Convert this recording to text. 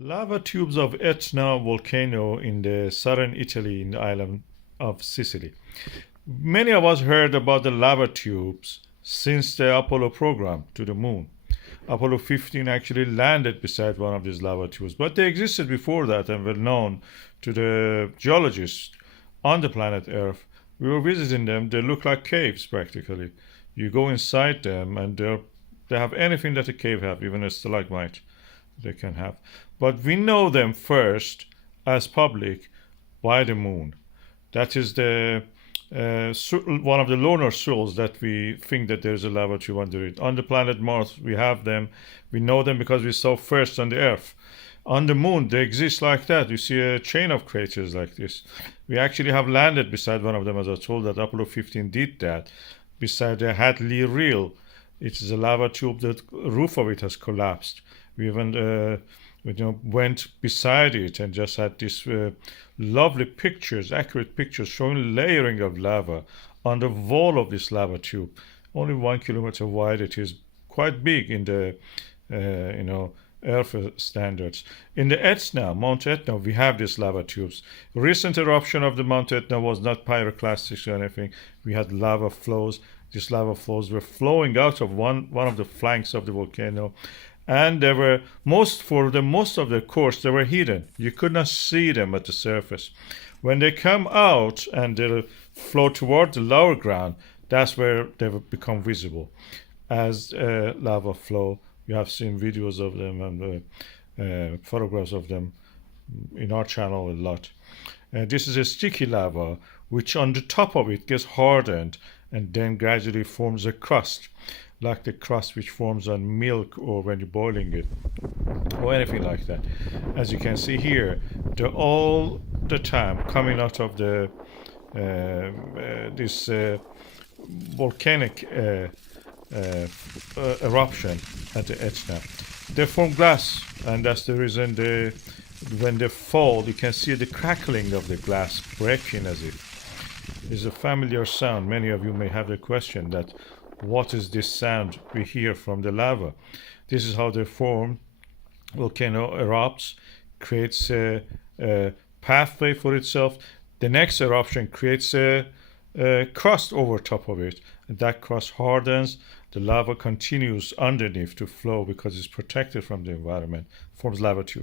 Lava tubes of Etna volcano in the southern Italy in the island of Sicily. Many of us heard about the lava tubes since the Apollo program to the moon. Apollo 15 actually landed beside one of these lava tubes, but they existed before that and were known to the geologists on the planet Earth. We were visiting them. They look like caves practically. You go inside them and they have anything that a cave have, even a stalagmite they can have. But we know them first as public by the moon. That is the one of the lunar soils that we think that there is a lava tube under it. On the planet Mars, we have them. We know them because we saw first on the Earth. On the moon, they exist like that. You see a chain of craters like this. We actually have landed beside one of them, as I told that Apollo 15 did that. Beside the Hadley Reel, it is a lava tube. The roof of it has collapsed. We even went beside it and just had these lovely pictures, accurate pictures showing layering of lava on the wall of this lava tube. Only 1 kilometer wide. It is quite big in the Earth standards. In the Etna, Mount Etna, we have these lava tubes. Recent eruption of the Mount Etna was not pyroclastic or anything. We had lava flows. These lava flows were flowing out of one of the flanks of the volcano, and they were most of the course they were hidden. You could not see them at the surface. When they come out and they flow toward the lower ground, that's where they will become visible as lava flow. You have seen videos of them and photographs of them in our channel a lot. This is a sticky lava, which on the top of it gets hardened and then gradually forms a crust, like the crust which forms on milk or when you're boiling it or anything like that. As you can see here, they're all the time coming out of the this volcanic eruption at the Etna. They form glass, and that's the reason when they fall, you can see the crackling of the glass breaking as if. It's a familiar sound. Many of you may have the question that what is this sound we hear from the lava? This is how they form. Volcano erupts, creates a pathway for itself. The next eruption creates a crust over top of it. And that crust hardens. The lava continues underneath to flow because it's protected from the environment, forms lava tube.